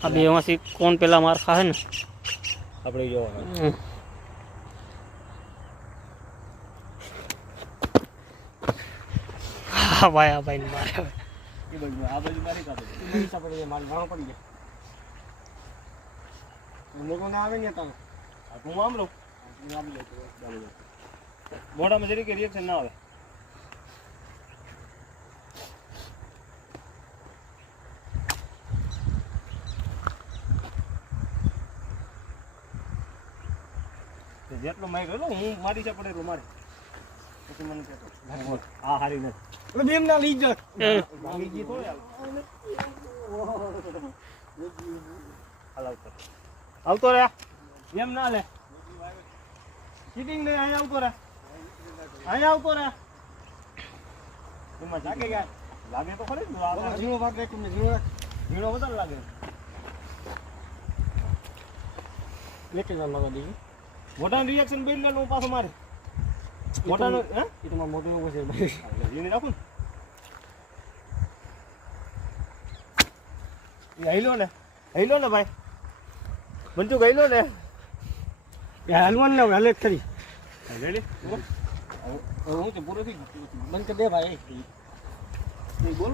આ બે એમાંથી કોણ પેલા માર ખાહે ને આપણે જોવાનું હા ભાઈ આ ભાઈ મારે હવે એ બાજુ આ બાજુ મારી કાઢો એ હિસાબે મારી ગાણો પડી જાય લોકો ના આવે ને તમે હું આમ રહું મોઢામાં જરી કે રિએક્શન ના આવે જેટલો માર્યો હું મારી છે પડે મારે પછી મને કહેતો હા હારી નથી બેમ ના લઈ જા બીજી થોડી આવતો રે એમ ના લે સીટિંગ નહીં અહીંયા આવતો રે અહીંયા આવતો રે એમાં જાગે ગયા લાગે તો ખરી ઝીણો ભાગ રે તમને ઝીણો વધારે લાગે લેકે જા લગા દી મોટા રિએક્શન બેડ લે પાછો મારે મોટા હે એ તો મોટો લોકો છે એને રાખું એ આઈલો ને ભાઈ બંધુ ગઈલો ને એ હલવાન ને હાલે ખરી રેડી હું તો પૂરો થઈ બંધ કરી દે ભાઈ બોલ